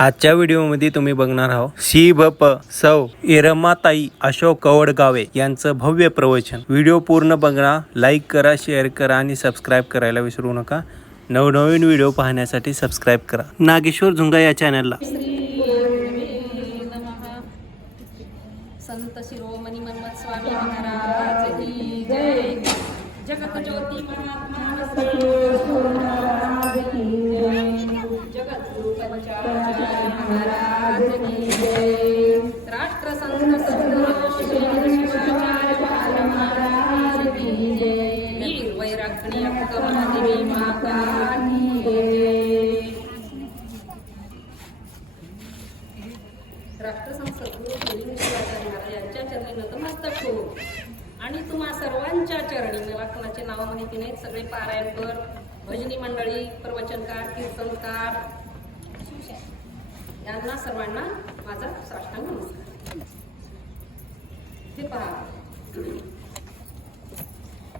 आजच्या व्हिडिओमध्ये तुम्ही बघणार आहोत सी भ प सौ इरमाताई अशोक कवडगावे यांचं भव्य प्रवचन. व्हिडिओ पूर्ण बघा लाईक करा शेअर करा आणि सबस्क्राईब करायला विसरू नका. नवनवीन व्हिडिओ पाहण्यासाठी सबस्क्राईब करा. नागेश्वर झुंगा या चॅनलला संत शिरोमणी मनमत स्वामी महाराज की जय. जगत ज्योती महात्मा वतीने सगळे पारायणकर भजनी मंडळी प्रवचनकार कीर्तनकार यांना सर्वांना माझा साष्टांग नमस्कार. हे पहा.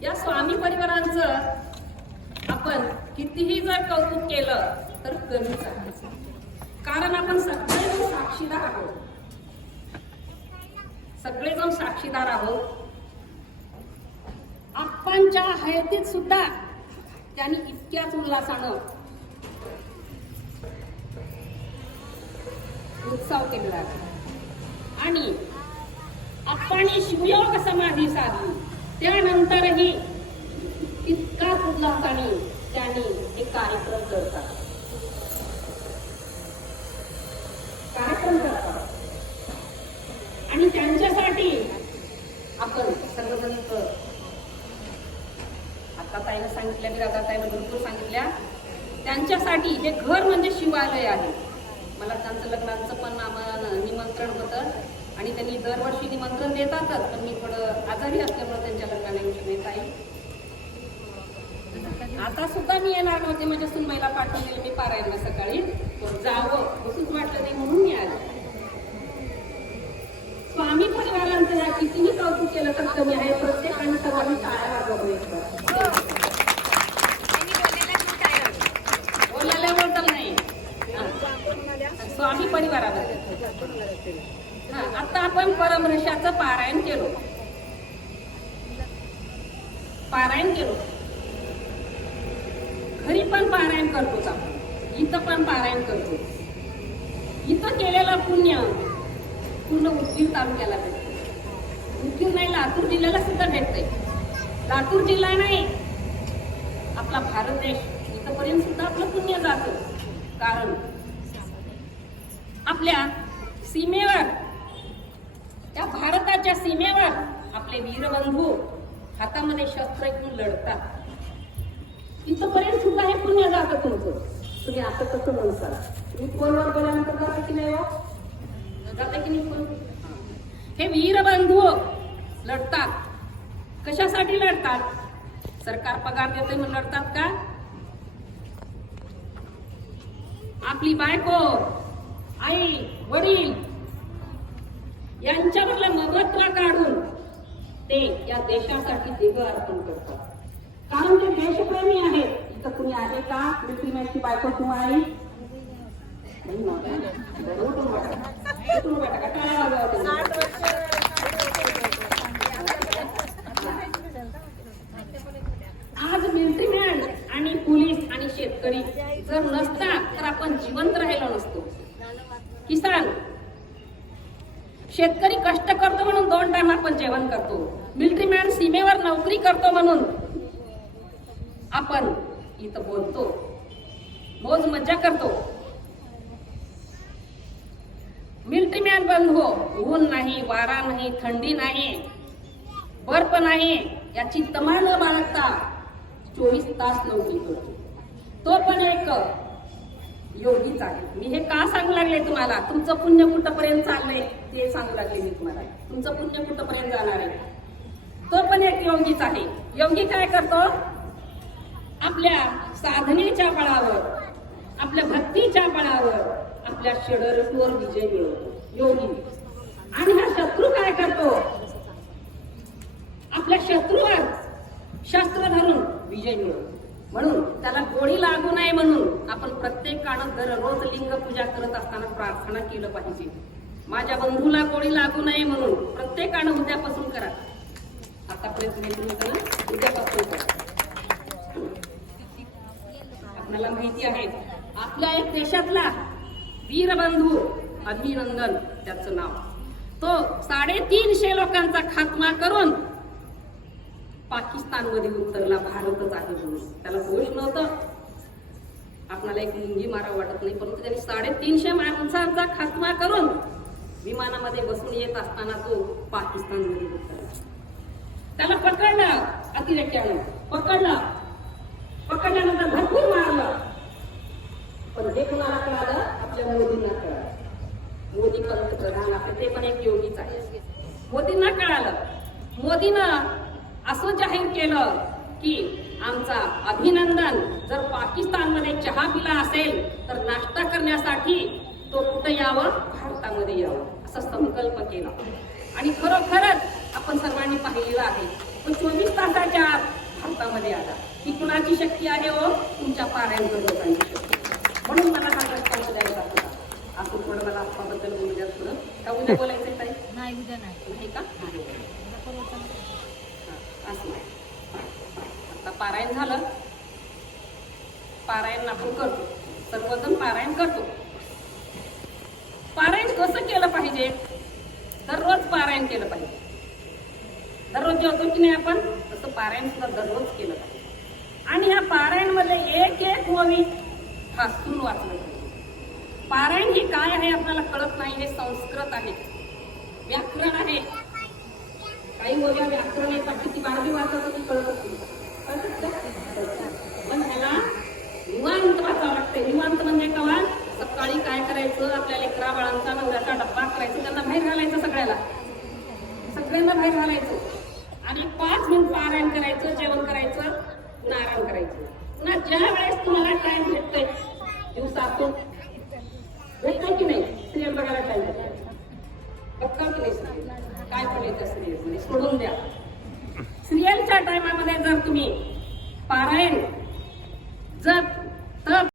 या स्वामी परिवारांचं आपण कितीही जर कौतुक केलं तर कमीच आहे कारण आपण सगळेजण साक्षीदार आहोत. सगळेजण साक्षीदार आहोत. आप्पांच्या हयातीत सुद्धा त्यांनी इतक्याच उल्हासानं उत्सव केला आणि आप्पांनी शिवयोग समाधी साधली. त्यानंतरही तितकाच उल्हासाने त्यांनी हे कार्यक्रम करतात कार्यक्रम करतात आणि त्यांच्यासाठी आपण सर्वजण इथं आता ताईनं सांगितल्या बिरादा ताईनं भरपूर सांगितल्या. त्यांच्यासाठी हे घर म्हणजे शिवालय आहे. मला त्यांचं लग्नाचं पण आम्हाला निमंत्रण होतं. आणि त्यांनी दरवर्षी निमंत्रण देतातच पण मी थोडं आजारी असल्यामुळे त्यांच्या लग्नाला येऊ शकले ताई. आता सुद्धा मी येणार नव्हते म्हणजे सुनबाईला पाठवलेलं मी पारायला सकाळी. जावं बसूच वाटलं नाही म्हणून मी आले. स्वामी परिवारांचं या कितीही कौतुक केलं तर कमी आहे प्रत्येकाने सर्वांनी टाळ्या वाजवणे बोलायला बोलताल नाही हा. स्वामी परिवाराबद्दल हा, आता आपण पारायण केलो. पारायण केलो. घरी पण पारायण करतोच आपण. इथं पण पारायण करतो इथं केलेलं पुण्य पूर्ण उदगीर तालुक्याला भेटते उदगीर नाही लातूर जिल्ह्याला सुद्धा भेटते लातूर जिल्हा नाही आपला भारत देश. इथंपर्यंत सुद्धा आपलं पुण्य जातं. कारण आपल्या सीमे देशाच्या सीमेवर आपले वीरबंधू हातामध्ये शस्त्र घेऊन लढतात. इथपर्यंत सुद्धा हे पुण्य जातं तुमचं. तुम्ही आता कसं म्हणसाल तुम्ही फोनवर बोलल्यानंतर जाता की नाही हो? जाता की नाही फोन? हे वीरबंधू लढतात. कशासाठी लढतात? सरकार पगार देते म्हणून लढतात का? आपली बायको आई वडील यांच्यामधलं महत्त्व काढून ते या देशासाठी देह अर्पण करतात. कारण ते देशप्रेमी आहेत. इथं कुणी आहे का? मिठी बायको किंवा आज मिल्ट्रीमॅन आणि पोलीस आणि शेतकरी जर नसता तर आपण जिवंत राहिलो नसतो. किसान शेतकरी कष्ट करतो म्हणून दोन टाइम आपण जेवण करतो. मिल्ट्रीमॅन सीमेवर नोकरी करतो म्हणून आपण इथं बोलतो. मोज मज्जा करतो. मिल्ट्रीमॅन बंद हो ऊन नाही वारा नाही थंडी नाही बर्फ नाही याची तमा न बाळगता. चोवीस तास नोकरी करतो. तो पण एक योगीच आहे. मी हे का सांगू लागले तुम्हाला? तुमचं पुण्य कुठपर्यंत चाललंय ते सांगू लागले मी तुम्हाला. तुमचं पुण्य कुठपर्यंत जाणार आहे? तो पण एक योगीच आहे. योगी काय करतो? आपल्या साधनेच्या बळावर आपल्या भक्तीच्या बळावर आपल्या षडरत्वर विजय मिळवतो. योगी. आणि हा शत्रू काय करतो? आपल्या शत्रूवर शस्त्र धरून विजय मिळवतो. म्हणून त्याला गोळी लागू नये म्हणून आपण प्रत्येकानं दररोज लिंग पूजा करत असताना प्रार्थना केलं पाहिजे. माझ्या बंधूला गोळी लागू नये म्हणून प्रत्येकानं उद्यापासून करा. आतापर्यंत उद्यापासून करा. आपल्याला माहिती आहे आपल्या एक देशातला वीरबंधू अभिनंदन त्याचं नाव. तो साडेतीनशे लोकांचा खात्मा करून पाकिस्तानमध्ये उतरला भारतच आहे म्हणून. त्याला होश नव्हतं. आपल्याला एक मुंगी मारा वाटत नाही परंतु त्यांनी साडेतीनशे माणसांचा खात्मा करून विमानामध्ये बसून येत असताना तो पाकिस्तानमध्ये उतरला. त्याला पकडलं अतिरेक्यानं पकडलं. पकडल्यानंतर भरपूर मारलं. पण हे कुणाला कळालं? आपल्या मोदींना कळालं. मोदी पंतप्रधान आपले ते पण एक योगीच आहे मोदींना कळालं. मोदीनं असं जाहीर केलं की आमचा अभिनंदन जर पाकिस्तानमध्ये चहा पिला असेल तर नाश्ता करण्यासाठी तो कुठं यावं? भारतामध्ये यावं असा संकल्प केला. आणि खरोखरच आपण सर्वांनी पाहिलेलं आहे तो चोवीस तासाच्या आत भारतामध्ये आला. ही कुणाची शक्ती आहे हो? तुमच्या पाऱ्यांच्या लोकांची शक्ती. म्हणून मला हा प्रस्ताव द्यायचा होता असं थोडं मला आत्माबद्दल बोलू द्या थोडं का उद्या बोलायचं नाही उद्या नाही. नाही का? नाही नाही. आता पारायण झालं. पारायण आपण करतो. सर्वजण पारायण करतो. पारायण कसं केलं पाहिजे? दररोज पारायण केलं पाहिजे. दररोज जेवतो की नाही आपण तसं पारायण सुद्धा दररोज केलं पाहिजे. आणि ह्या पारायणमध्ये एक एक ओवी ठासून वाचलं पाहिजे. पारायण हे काय आहे आपल्याला कळत नाही हे संस्कृत आहे. व्याकरण आहे. काही ओव्या व्याकरण येतात किती बारबी वाचत ती कळतच नाही. कळतं पण ह्याला निवांत वाचावं वाटतंय निवांत म्हणजे कवा? सकाळी काय करायचं? आपल्या लेकरा बाळांचा नवऱ्याचा डब्बा करायचं त्यांना बाहेर घालायचं सगळ्याला. सगळ्यांना बाहेर घालायचं. आणि पाच मिनिट पारायण करायचं जेवण करायचं पुन्हा आराम करायचं. पुन्हा ज्या वेळेस तुम्हाला टाइम भेटतोय दिवसातून भेटतोय की नाही? सिरियल बघायला टाइम भेटतोय. बघता की नाही काय पण येतं सोडून द्या स्त्रियांच्या टायमामध्ये जर तुम्ही पारायण जर तर